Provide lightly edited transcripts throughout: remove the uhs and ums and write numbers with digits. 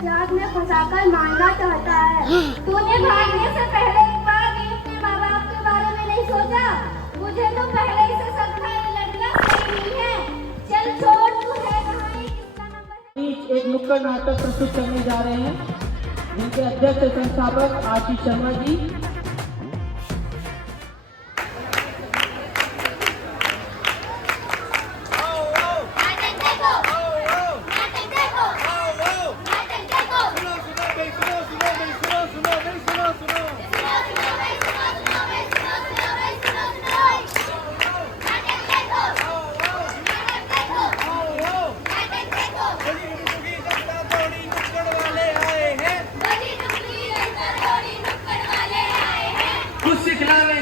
जाल में फंसाकर मारना चाहता है। तूने भागने से पहले एक बार भी अपने माँ बाप के बारे में नहीं सोचा? मुझे तो पहले ही से सब था ये लड़कियां सही नहीं है। चल छोड़, तू है कहाँ, किसका नंबर है? एक नुक्कड़ नाटक प्रस्तुत करने जा रहे हैं जिनके अध्यक्ष संस्थापक आशीष शर्मा जी।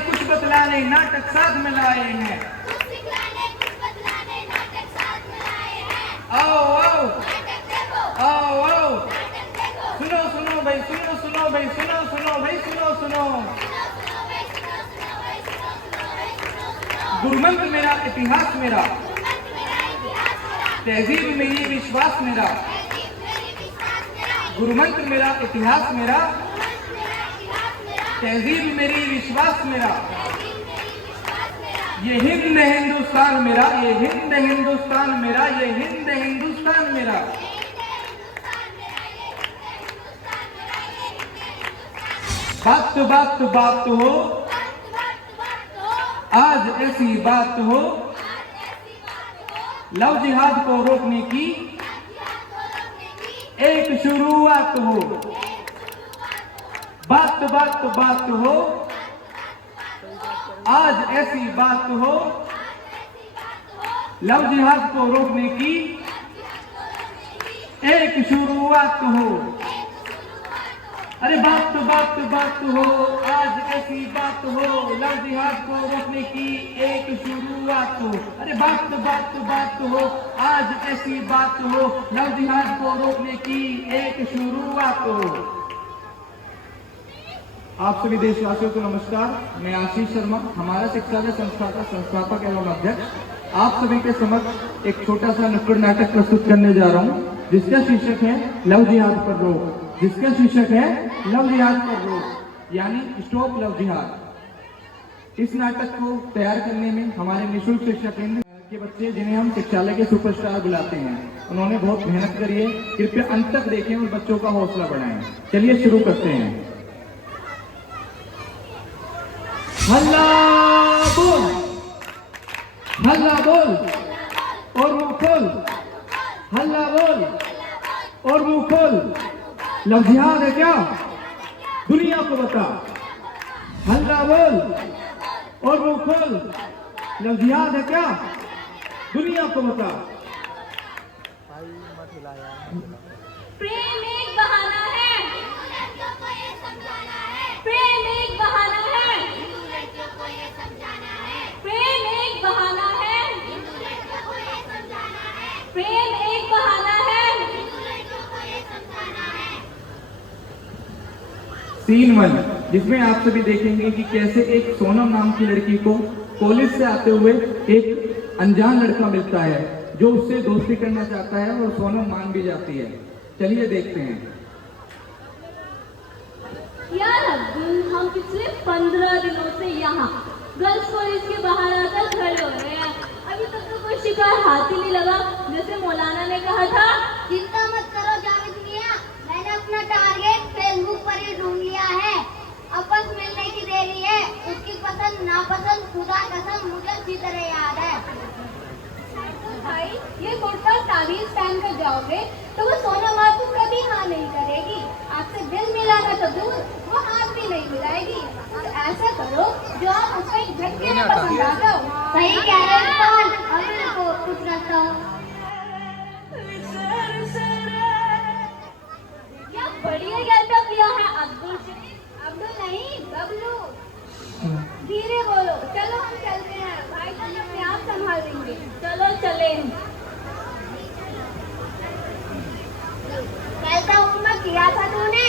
कुछ बतलाने नाटक साथ में लाए हैं। आओ आओ आओ आओ, सुनो सुनो भाई, सुनो भाई, सुनो भाई, सुनो। गुरुमंत्र मेरा, इतिहास मेरा, तहजीब मेरी, विश्वास मेरा। गुरुमंत्र मेरा, इतिहास मेरा, तहजीब मेरी, विश्वास मेरा। ये हिंद हिंदुस्तान मेरा, ये हिंद हिंदुस्तान मेरा, ये हिंद हिंदुस्तान मेरा। बात तो हो, आज ऐसी बात हो, लव जिहाद को रोकने की एक शुरुआत हो। बात हो, आज ऐसी बात हो, लव जिहाद को रोकने की एक शुरुआत हो। अरे बात हो, आज ऐसी बात हो, लव जिहाद को रोकने की एक शुरुआत हो। अरे बात हो, आज ऐसी बात हो, लव जिहाद को रोकने की एक शुरुआत हो। आप सभी देशवासियों को नमस्कार। मैं आशीष शर्मा, हमारा शिक्षालय संस्था का संस्थापक एवं अध्यक्ष, आप सभी के समक्ष एक छोटा सा नुक्कड़ नाटक प्रस्तुत करने जा रहा हूं, जिसका शीर्षक है लव जिहाद पर रोक। जिसका शीर्षक है लव जिहाद पर रोक, यानी स्टॉप लव जिहाद। इस नाटक को तैयार करने में हमारे निःशुल्क शिक्षा केंद्र के बच्चे, जिन्हें हम शिक्षालय के सुपरस्टार बुलाते हैं, उन्होंने बहुत मेहनत करी है। कृपया अंत तक देखें और बच्चों का हौसला बढ़ाएं। चलिए शुरू करते हैं। हल्ला बोल, हल्ला बोल और मुंह खोल, हल्ला बोल और मुंह खोल। लव जिहाद है क्या? दुनिया को बता। हल्ला बोल और मुंह खोल। लव जिहाद है क्या? दुनिया को बता। प्रेम एक बहाना है, प्रेम एक बहाना है, प्रेम एक बहाना है, प्रेम एक बहाना है। सीन 1, जिसमें आप सभी देखेंगे कि कैसे एक सोनम नाम की लड़की को कॉलेज से आते हुए एक अनजान लड़का मिलता है, जो उससे दोस्ती करना चाहता है और सोनम मान भी जाती है। चलिए देखते हैं। यार अब्दुल, हम पिछले 15 दिनों से यहाँ गर्ल्स कॉलेज के बाहर आकर खड़े हो रहे हैं। अभी तक तो कोई शिकार हाथ ही नहीं लगा। जैसे मौलाना ने कहा था, चिंता मत करो जावेद मियां, मैंने अपना टारगेट फेसबुक पर ही ढूंढ लिया है। अब बस मिलने की देरी है। उसकी पसंद नापसंद खुदा कसम मुझे अच्छी तरह याद है। भाई ये कुर्ता तावीज पहन कर जाओगे तो वो सोनम आपको कभी हाँ नहीं करेगी। आपसे दिल मिलाना तो दूर, वो हाथ भी नहीं मिलाएगी। तो ऐसा करो जो आप उसका एक झटके में पसंद आ जाओ। सही कह रहे हैं कौन? अभी को कुछ रहता हूँ। क्या बढ़िया गेटअप लिया है अब्दुल। अब्दुल नहीं, बबलू। धीरे बोलो। चलो हम चलते हैं, भाई तो अपने आप संभाल लेंगे। चलो चले। कैसा हुक्म किया था तूने?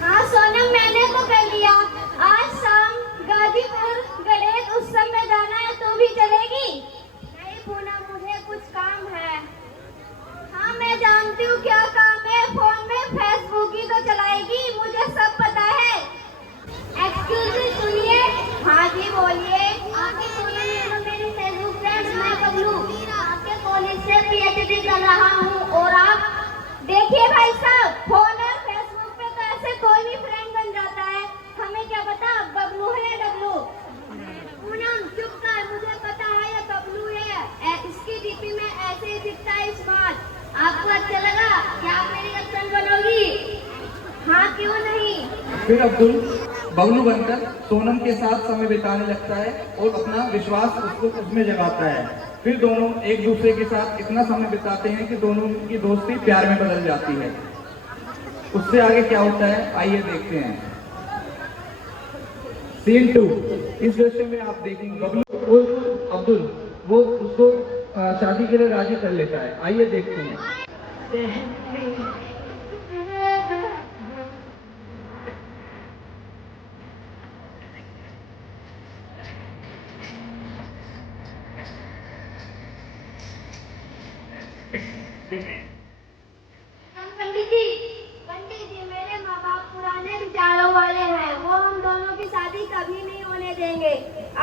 हाँ सोनम, मैंने तो कर लिया। आज शाम गाजीपुर गणेश उत्सव में जाना है, तू भी चलेगी? जानती हूँ क्या काम है फोन में, फेसबुक ही तो चलाएगी, मुझे सब पता है। एक्सक्यूज मी, सुनिए। हाँ जी बोलिए। आपके सुनिए तो मेरी फेसबुक फ्रेंड मैं बबलू आपके कॉलेज से पीएचडी कर रहा हूँ। और आप? देखिए भाई साहब, फोन और फेसबुक पे तो ऐसे कोई भी फ्रेंड बन जाता है, हमें क्या पता बबलू है या डबलू। पूनम चुप कर, मुझे पता है ये बबलू है। इसकी डीपी में ऐसे ही दिखता है स्मार्ट। आपको अच्छा लगा? क्या आप मेरी गर्लफ्रेंड बनोगी? हाँ क्यों नहीं। फिर अब्दुल बबलू बनकर सोनम के साथ समय बिताने लगता है और अपना विश्वास उसमें जगाता है। फिर दोनों एक दूसरे के साथ इतना समय बिताते हैं कि दोनों की दोस्ती प्यार में बदल जाती है। उससे आगे क्या होता है आइए देखते हैं। सीन 2। इस दृश्य में आप देखेंगे बबलू और अब्दुल वो उसको शादी के लिए राजी कर लेता है। आइए देखते हैं। पंडित जी मेरे माँ बाप पुराने विचारों वाले हैं। वो हम दोनों की शादी कभी नहीं होने देंगे।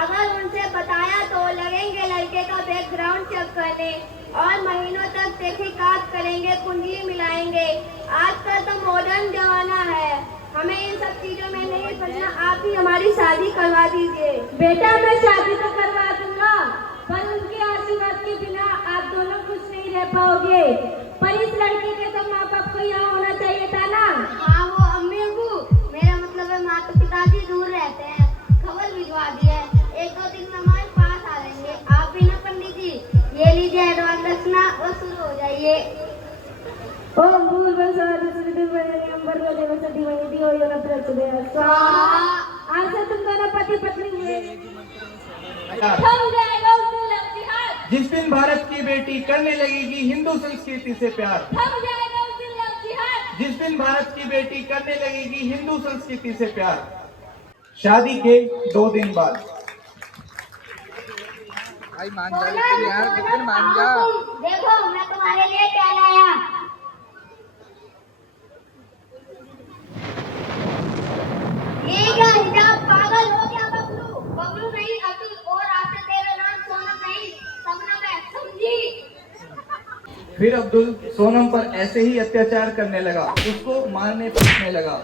अगर उनसे बताया तो लगेंगे लड़के का बैकग्राउंड चेक करने और महीनों तक तहकीकात करेंगे, कुंडली मिलाएंगे। आजकल तो मॉडर्न जमाना है, हमें इन सब चीजों में नहीं फंसना। आप ही हमारी शादी करवा दीजिए। बेटा मैं शादी तो करवा दूंगा, पर उनके आशीर्वाद के बिना आप दोनों खुश नहीं रह पाओगे। पर इस लड़के के तो माँ बाप को यहाँ होना चाहिए था ना। हाँ वो अम्मी अबू, मेरा मतलब है माता पिताजी दूर रहते हैं, खबर भिजवा दी है। 1-2 दिन में हमारे पास आ जाएंगे। आप भी ना पंडित जी, ये लीजिए एडवांस रखना और शुरू हो जाइए। ओम आज से तुम दोनों पति पत्नी हुए। थम जाएगा उस दिन लफ्ज़ी हाथ, जिस दिन भारत की बेटी करने लगेगी हिंदू संस्कृति से प्यार। थम जाएगा उस दिन लफ्ज़ी हाथ। जिस दिन भारत की बेटी करने लगेगी हिंदू संस्कृति से प्यार। शादी के 2 दिन बाद भाई मान जा यार, कितने मान जा। देखो मैं तुम्हारे लिए क्या लाया। ये क्या हिजाब, पागल हो गया बबलू? बबलू नहीं अब्दुल, और आज से तेरा नाम सोनम नहीं सबनम है, समझी? फिर अब्दुल सोनम पर ऐसे ही अत्याचार करने लगा, उसको मारने पीटने लगा,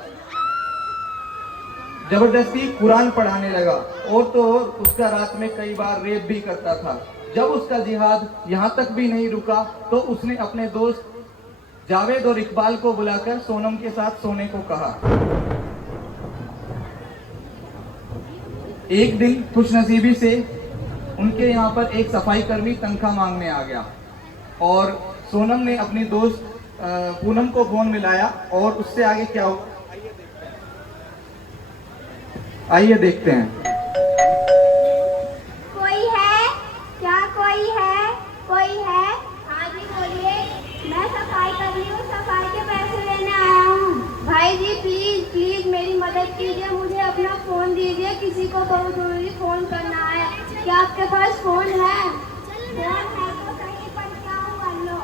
जबरदस्ती कुरान पढ़ाने लगा और तो और उसका रात में कई बार रेप भी करता था। जब उसका जिहाद यहाँ तक भी नहीं रुका तो उसने अपने दोस्त जावेद और इकबाल को बुलाकर सोनम के साथ सोने को कहा। एक दिन खुशनसीबी से उनके यहाँ पर एक सफाई कर्मी तनख्वाह मांगने आ गया और सोनम ने अपनी दोस्त पूनम को फोन मिलाया और उससे आगे क्या हुआ आइए देखते हैं। कोई है क्या? कोई है? कोई है? हाँ जी बोलिए। मैं सफाई कर रही हूँ, सफाई के पैसे लेने आया हूँ। भाई जी प्लीज प्लीज मेरी मदद कीजिए, मुझे अपना फोन दीजिए, किसी को बहुत जरूरी फोन करना है। क्या आपके पास फोन है? फोन है तो सही, पर क्या हुआ? लो।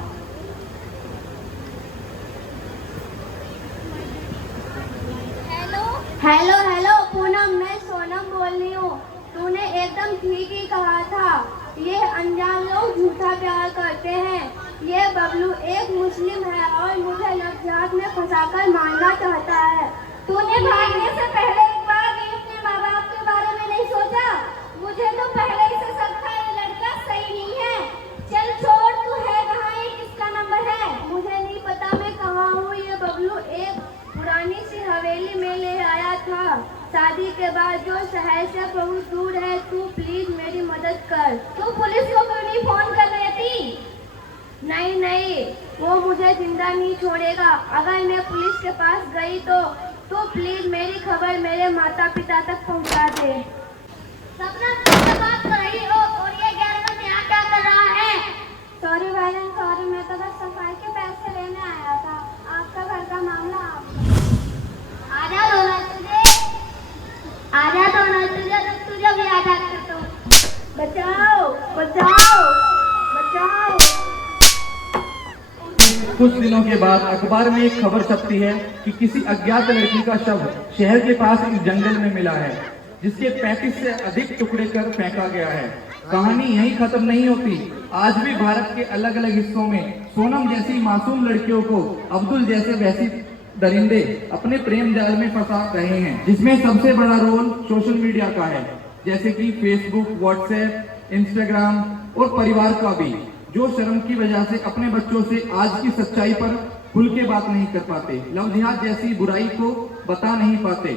हेलो हेलो पूनम, मैं सोनम बोल रही हूँ। तूने एकदम ठीक ही कहा था, ये अनजान लोग झूठा प्यार करते हैं। ये बबलू एक मुस्लिम है और मुझे लफ्ज़ात में फंसाकर मारना चाहता है। तूने भागने से पहले एक बार भी अपने माँ बाप के बारे में नहीं सोचा? मुझे तो पहले ही से शक था ये लड़का सही नहीं है। चल छोड़, तू है कहाँ? ये किसका नंबर है? मुझे नहीं पता मैं कहाँ हूँ। ये बबलू एक पुरानी सी हवेली में ले आया था शादी के बाद, जो शहर से बहुत दूर है। तू प्लीज मेरी मदद कर। तू पुलिस को क्यों नहीं फोन कर रही थी? नहीं नहीं, वो मुझे जिंदा नहीं छोड़ेगा। अगर मैं पुलिस के पास गई तो प्लीज मेरी खबर मेरे माता पिता तक पहुंचा दे। सपना तुमसे बात कर रही हो और ये गैर यहाँ क्या कर रहा है? सॉरी भाईजान सॉरी, मैं तो बस सफाई के पैसे लेने आया था। आपका घर का मामला आजा दो ना तुझे, आजा दो ना तुझे भी आजा कर दो। बचाओ बचाओ बचाओ। कुछ दिनों के बाद अखबार में एक खबर छपती है कि किसी अज्ञात लड़की का शव शहर के पास एक जंगल में मिला है, जिसके 35 से अधिक टुकड़े कर फेंका गया है। कहानी यहीं खत्म नहीं होती। आज भी भारत के अलग अलग हिस्सों में सोनम जैसी मासूम लड़कियों को अब्दुल जैसे वैसी दरिंदे अपने प्रेम जाल में फंसा रहे हैं, जिसमें सबसे बड़ा रोल सोशल मीडिया का है, जैसे कि फेसबुक, व्हाट्सएप, इंस्टाग्राम और परिवार का भी, जो शर्म की वजह से अपने बच्चों से आज की सच्चाई पर खुल के बात नहीं कर पाते, लव जिहाद जैसी बुराई को बता नहीं पाते।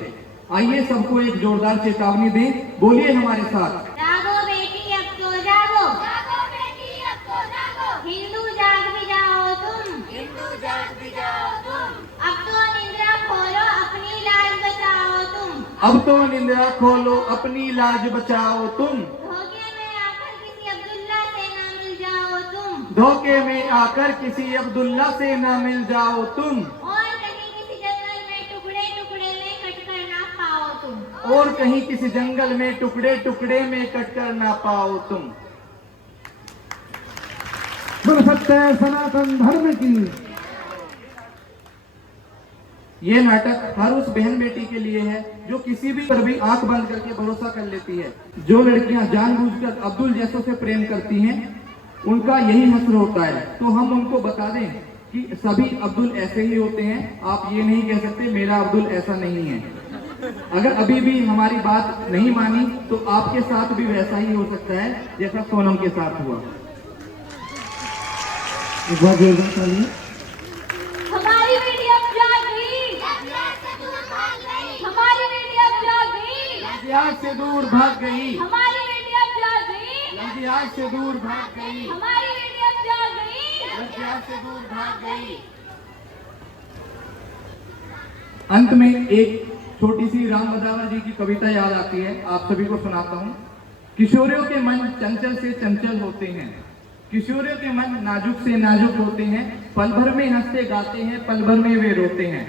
आइए सबको एक जोरदार चेतावनी दें, बोलिए हमारे साथ, जागो बेटी अब तो जागो, जागो बेटी अब तो जागो, हिंदू जाग भी जाओ तुम, हिंदू जाग भी जाओ तुम, अब तो निंद्रा खोलो अपनी लाज बचाओ तुम, अब तो निंद्रा खोलो अपनी लाज बचाओ तुम, धोखे में आकर किसी अब्दुल्ला से ना मिल जाओ तुम, धोखे में आकर किसी अब्दुल्ला से ना मिल जाओ तुम, और कहीं किसी जंगल में टुकड़े टुकड़े में कटकर ना पाओ तुम, और कहीं किसी जंगल में टुकड़े टुकड़े में कटकर ना पाओ तुम। बोल सकते हैं सनातन धर्म की। ये नाटक हर उस बहन बेटी के लिए है जो किसी भी पर भी आंख बंद करके भरोसा कर लेती है। जो लड़कियां जानबूझकर अब्दुल जैसों से प्रेम करती हैं, उनका यही हश्र होता है। तो हम उनको बता दें कि सभी अब्दुल ऐसे ही होते हैं। आप ये नहीं कह सकते मेरा अब्दुल ऐसा नहीं है। अगर अभी भी हमारी बात नहीं मानी तो आपके साथ भी वैसा ही हो सकता है जैसा सोनम के साथ हुआ। एक बार जोरदार तालियां। हमारी बेटी अब जाग गई, हमारी बेटी अब जाग गई, लंजियाग से दूर भाग गई, हमारी बेटी अब जाग गई, लंजियाग से दूर भाग गई, हमारी बेटी अब जाग गई। लंजियाग से दूर भाग गई। अंत में एक छोटी सी राम बदावर जी की कविता याद आती है, आप सभी को सुनाता हूँ। किशोरियों के मन चंचल से चंचल होते हैं, किशोरियों के मन नाजुक से नाजुक होते हैं, पल भर में हंसते गाते हैं, पल भर में वे रोते हैं।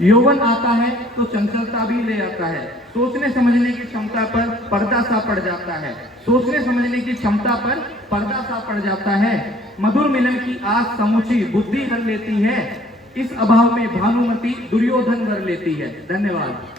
यौवन आता है तो चंचलता भी ले आता है, सोचने समझने की क्षमता पर पर्दा सा पड़ जाता है, सोचने समझने की क्षमता पर पर्दा सा पड़ जाता है। मधुर मिलन की आस समूची बुद्धि कर लेती है, इस अभाव में भानुमति दुर्योधन भर लेती है। धन्यवाद।